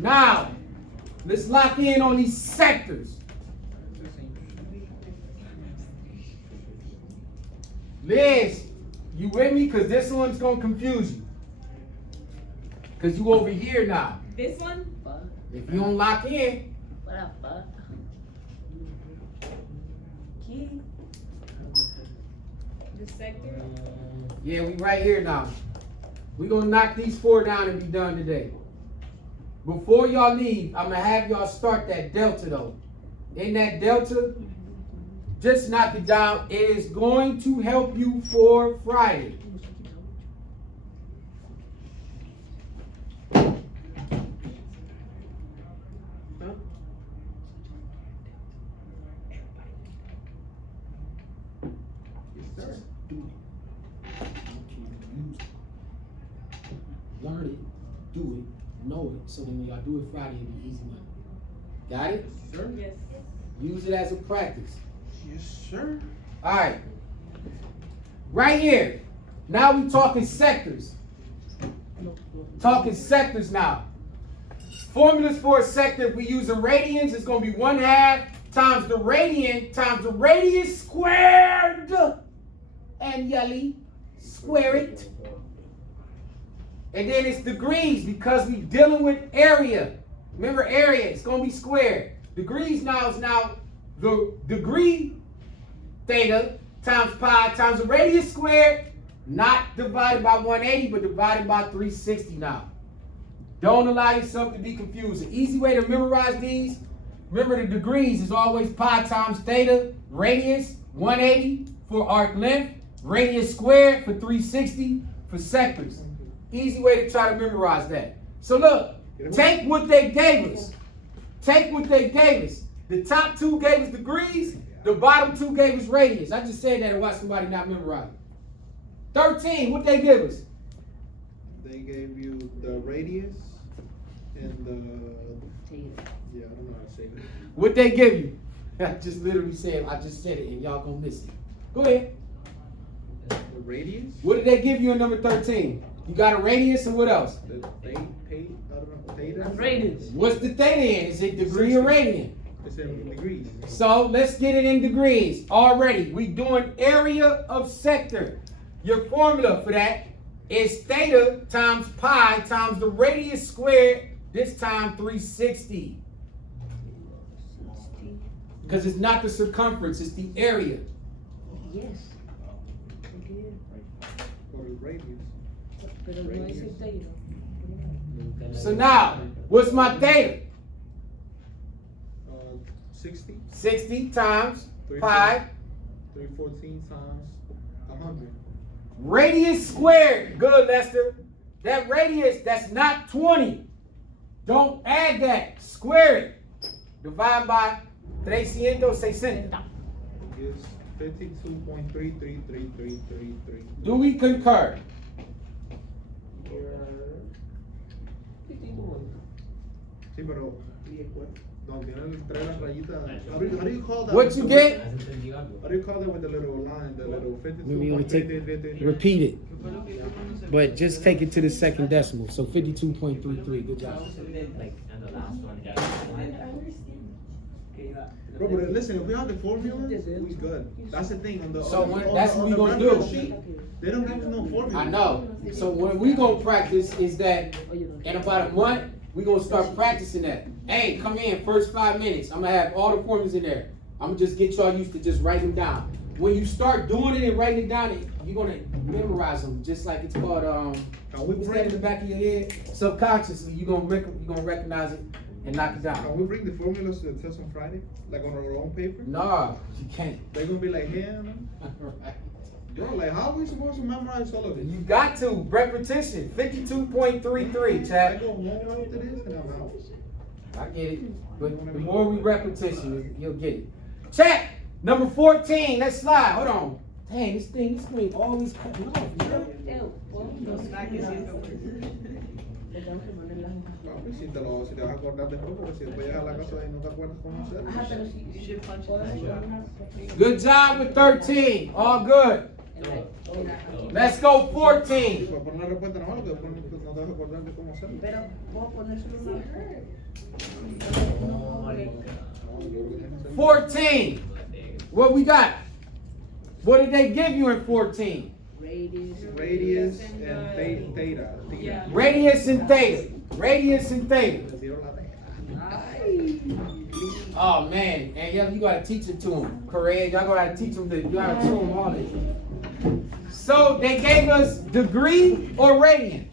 Now, let's lock in on these sectors. Liz, you with me? Because this one's going to confuse you. Because you over here now. This one? If you don't lock in. What up, fuck? Key. This sector? Yeah, we right here now. We're going to knock these 4 down and be done today. Before y'all leave, I'm going to have y'all start that delta though. In that delta, just knock it down. It is going to help you for Friday. Learn it, do it, know it, so then when y'all do it Friday, it'll be easy money. Got it? Sure. Yes. Use it as a practice. Yes, sir. All right. Right here. Now we talking sectors. Talking sectors now. Formulas for a sector, we using radians. It's going to be 1/2 times the radian times the radius squared. And Yelly, square it. And then it's degrees because we dealing with area. Remember area, it's going to be squared. Degrees now is now the degree theta times pi times the radius squared, not divided by 180, but divided by 360 now. Don't allow yourself to be confused. The easy way to memorize these, remember the degrees is always pi times theta, radius, 180 for arc length, radius squared for 360 for sectors. Easy way to try to memorize that. So look, take what they gave us. Take what they gave us. The top 2 gave us degrees, the bottom 2 gave us radius. I just said that and watch somebody not memorize it. 13, what they give us? They gave you the radius and the, yeah, I don't know how to say it. What they give you? I just literally said, I just said it and y'all gonna miss it. Go ahead. The radius? What did they give you in number 13? You got a radius and what else? The I don't know, theta? Radius. What's the theta in? Is it degree or radian? It's in degrees. So let's get it in degrees already. We doing area of sector. Your formula for that is theta times pi times the radius squared, this time 360. Because it's not the circumference, it's the area. Yes. Or the radius. Pero no es el theta. So now, what's my theta? 60. 60 times pi. 314 times 100. Radius squared. Good, Lester. That radius, that's not 20. Don't add that. Square it. Divide by 360. Is 52.333333. Do we concur? Sí, pero no, tiene trae las rayitas. How do you call that? What you get? How do you call that with the little line, the little 52? Maybe you want to take, repeat it. But just take it to the second decimal. So 52.33. Good job. Bro, but listen, if we have the formula, we good. That's the thing. That's what we gonna do. Sheet, they don't give us no formula. I know. So what we gonna practice is that in about a month, we gonna start practicing that. Hey, come in, first 5 minutes. I'm gonna have all the formulas in there. I'm gonna just get y'all used to just writing them down. When you start doing it and writing it down, you're gonna memorize them, just like it's called, what's that in the back of your head? Subconsciously, you're gonna recognize it and knock it down. Can we bring the formulas to the test on Friday? Like on our own paper? Nah, you can't. They're gonna be like, yeah, Right. bro, like how are we supposed to memorize all of it? You got to, repetition, 52.33, I chat. go home after this and I'm out. I get it, but the more we repetition, you'll get it. Chat, number 14, let's slide, hold on. Dang, this screen always cutting off, man. Si te vas a acordar después, pero si después llegas a la casa y no te acuerdas cómo hacerlo. Good job with 13, all good. Let's go 14. Pues pon una respuesta normal, que después no te vas a acordar de cómo hacerlo. Pero vos ponérselo una. No, yo creo que tienes que hacerlo. 14. What we got? What did they give you in 14? Radius. Radius and theta. Yeah. Radius and theta. Radius and theta. Te tiro la theta. Ay. Oh man, and yeah, you gotta teach it to them. Correct? Y'all gotta teach them. You gotta show them all this. So they gave us degree or radian?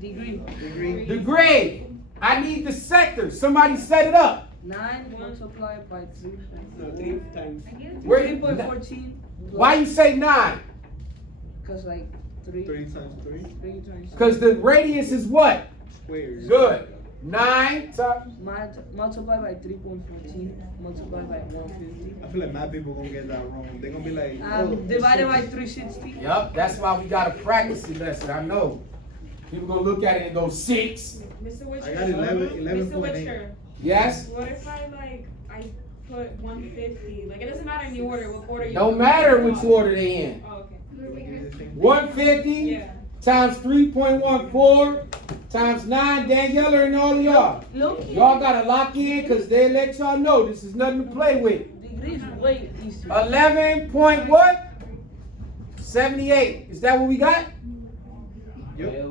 Degree. Degree. Degree. I need the sector. Somebody set it up. 9 multiplied by 3. No, 3 times. Where 3.14. Why you say 9? Because like 3 3 times 3. times. Because the radius is what? Squares. Good. 9 times. Multiplied by 3.14. Multiplied by 150. I feel like mad people gonna get that wrong. They're gonna be like, oh, Divided by 360. Yup, that's why we gotta practice the lesson. I know. People gonna look at it and go 6. Mr. Witcher. I got 11, Mr. 11.8. Witcher. Yes? What if I put 150? Like, it doesn't matter in the order. What order you Don't put matter it which in. order they in. Oh, okay. 150 Yeah. times 3.14 times 9. Daniela and all of y'all. Look here. Y'all gotta lock in because they let y'all know this is nothing to play with. Degree is way easier. 11 point what? 78. Is that what we got? Yep.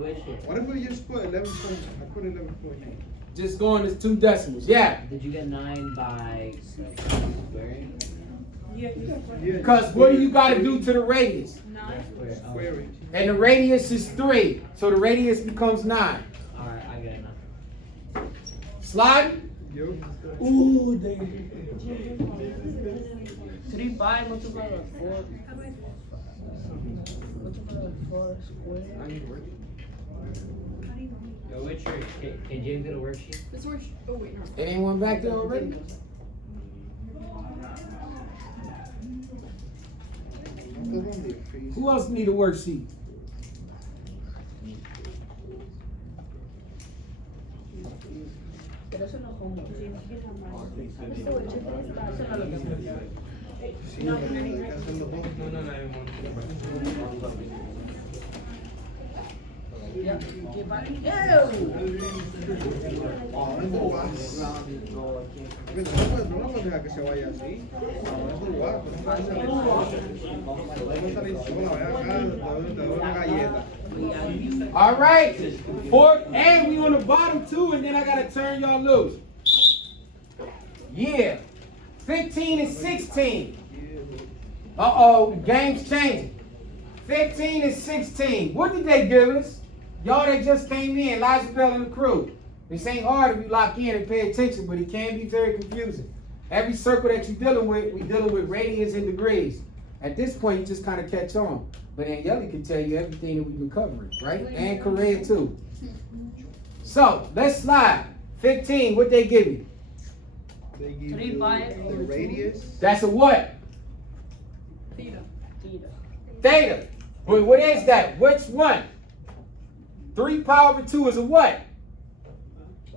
What if we just put 11 point? I put 11.8. Just going as 2 decimals. Yeah. Did you get 9 by squaring? Yeah. Yeah. Because what do you gotta do to the radius? 9. Square it. And the radius is 3. So the radius becomes 9. Alright, I get it now. Slide. Yep. Ooh, they. 3 pi multiplied by 4. Multiplied by 4 squared. Yo, Witcher, can James get a worksheet? This works. Oh, wait, no. Anyone back there already? Who else need a worksheet? Pero eso no es homework. Sí, no, hay que hacerlo todo. Ya. ¿Qué vale? ¡Ew! Ahora es tu vas. No lo deja que se vaya así. Ahora es tu vas. No vas a salir sola. Ve acá, te doy una galleta. All right. 4, and we on the bottom too, and then I gotta turn y'all loose. Yeah. 15 and 16. Uh-oh, the game's changing. 15 and 16. What did they give us? Y'all that just came in, Liza Bell and the crew. This ain't hard if you lock in and pay attention, but it can be very confusing. Every circle that you're dealing with, we dealing with radians and degrees. At this point, you just kind of catch on. But Yelly can tell you everything that we've been covering, right? And Korea too. So, let's slide. 15, what they give you? They give 3 you pi the over 2. radius. That's a what? Theta. Theta. But what is that? Which one? 3 pi over 2 is a what?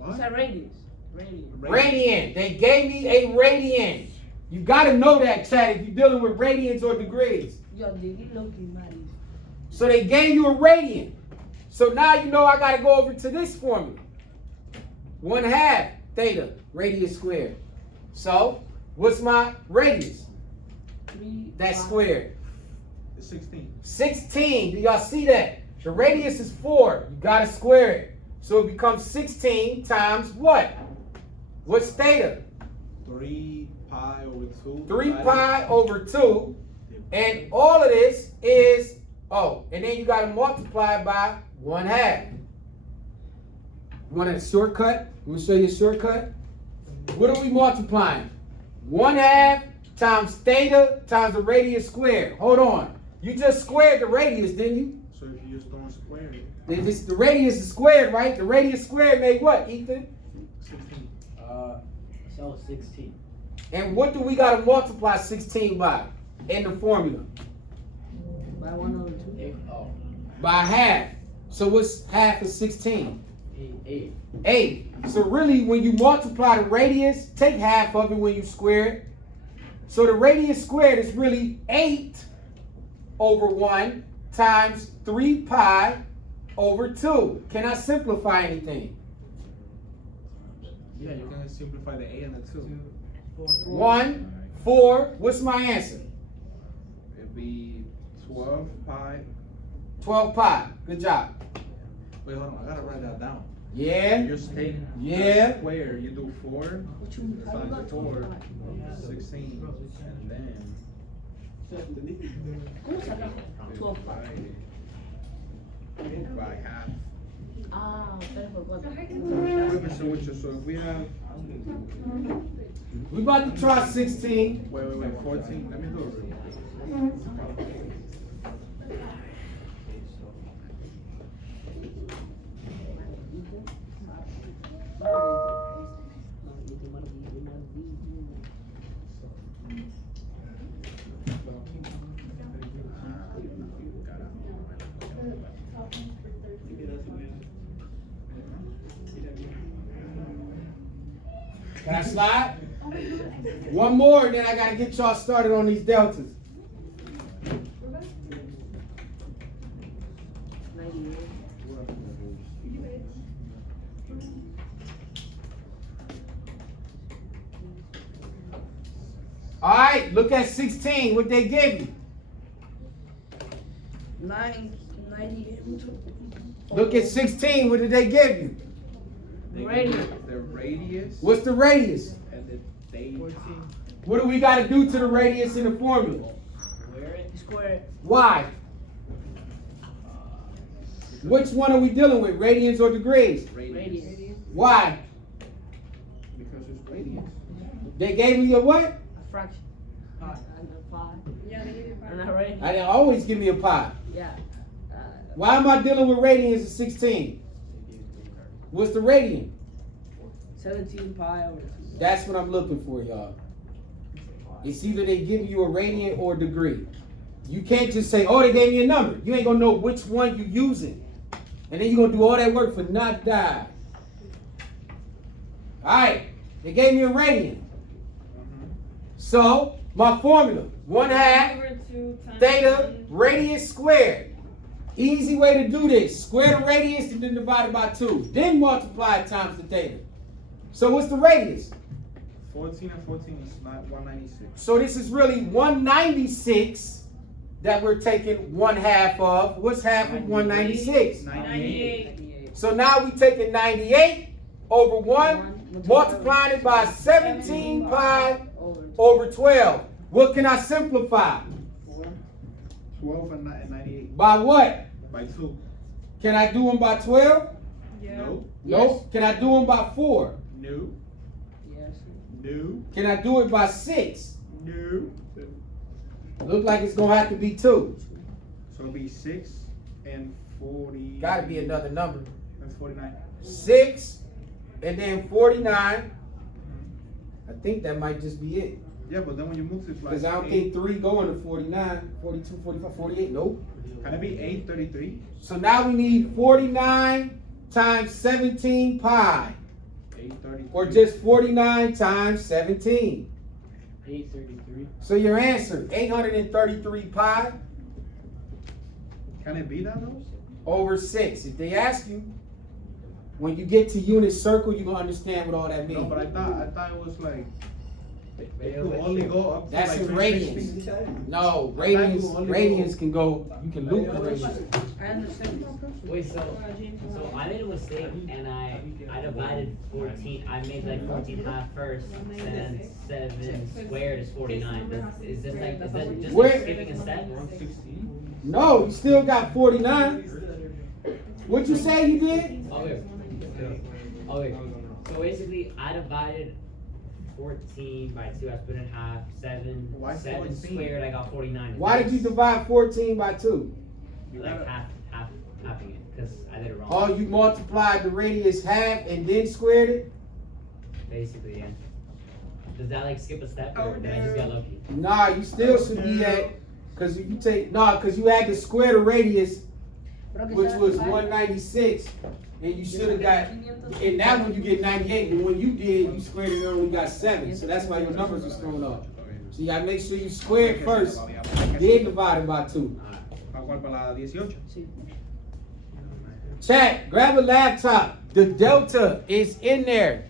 It's a radius. Radius. Radian. They gave me a radian. You gotta know that, Chad, if you're dealing with radians or degrees. Yo, Diggy looking mad. So they gave you a radian. So now you know I gotta go over to this formula. 1/2 theta, radius squared. So, what's my radius? 3 That's pi. squared. It's 16. 16, do y'all see that? The radius is 4, you gotta square it. So it becomes 16 times what? What's theta? 3 pi over 2. 3 pi over 2. And all of this is, and then you gotta multiply by 1/2. You want a shortcut? I'm gonna show you a shortcut. What are we multiplying? 1/2 times theta times the radius squared. Hold on. You just squared the radius, didn't you? So if you just don't square it, The radius is squared, right? The radius squared made what, Ethan? 16. So 16. And what do we gotta multiply 16 by in the formula? By 1 over 2. By half. So what's half of 16? 8. 8. So really, when you multiply the radius, take half of it when you square it. So the radius squared is really 8 over 1 times 3 pi over 2. Can I simplify anything? Yeah, you can simplify the A and the 2. 1, 4, what's my answer? It'd be 12 pi. 12 pi, good job. Wait, hold on, I gotta write that down. Yeah, You just take Yeah. the square, you do 4 times 4, 16, and then ¿Cómo se llama? 12 by half. Ah, 3 por 4. Wait, so if we have, we about to try 16. wait, 14, let me do it real quick. Can I slide? One more, and then I gotta get y'all started on these deltas. 98. All right, look at 16, what they give you. 98. Look at 16, what did they give you? They Radius. give you the radius What's the radius? and the theta. What do we gotta do to the radius in the formula? Square it. Square. Why? Which one are we dealing with, radians or degrees? Radius. Why? Because it's radius. They gave me a what? A fraction. And a pi. Yeah, they give you And a radius. I didn't always give me a pi. Yeah. Why am I dealing with radians of 16? What's the radian? 17 pi over 2. That's what I'm looking for, y'all. It's either they give you a radian or a degree. You can't just say, oh, they gave me a number. You ain't gonna know which one you're using. And then you're gonna do all that work for not die. All right, they gave me a radian. So, my formula, 1/2 over 2 times theta radius squared. Easy way to do this. Square the radius and then divide it by 2. Then multiply it times the theta. So what's the radius? 14 and 14 is not 196. So this is really 196 that we're taking 1/2 of. What's half of 196? 98. So now we taking 98 over 1, multiplying it by 17 pi over 12. What can I simplify? 12 and 98 By what? by 2. Can I do them by 12? Yeah. No, Nope. Can I do them by 4? no, Yes. no, Can I do it by 6? no. Look like it's gonna have to be 2. So it'll be 6 and 40. Gotta be another number. That's 49. 6 and then 49. I think that might just be it. Yeah, but then when you multiply, Because I don't think 3 going to 49, 42, 45, 48. Nope. can it be 833? So now we need 49 times 17 pi. 833. Or just 49 times 17. 833. So your answer, 833 pi Can it be that though? over 6. If they ask you, when you get to unit circle, you're going to understand what all that No, means. but I thought it was like it could only go up to That's like in 360. radians. No, I thought you radians, only radians go- can go, you can loop the radians. I understand. Wait, so I made a mistake and I divided 14. I made like 14 half first, and then 7 squared is 49. Is that just Where- like skipping a step? 116? No, you still got 49. What you say you did? Okay. Okay. So basically, I divided 14 by 2. I split it in half. 7. Why 7 14? squared. I got 49. Why did you divide 14 by 2? Like halving it? Because I did it wrong. Oh, you multiplied the radius half and then squared it? Basically, yeah. Does that like skip a step, or did I just get lucky? Nah, you still should be at, because if you take, because you had to square the radius, which was 196, and you should have got, in that one you get 98, but when you did, you squared it and only got 7, so that's why your numbers was thrown off. So you gotta make sure you square it first. Then divide it by 2. ¿Para cuál? Para la 18. Sí. Chat, grab a laptop. The delta is in there.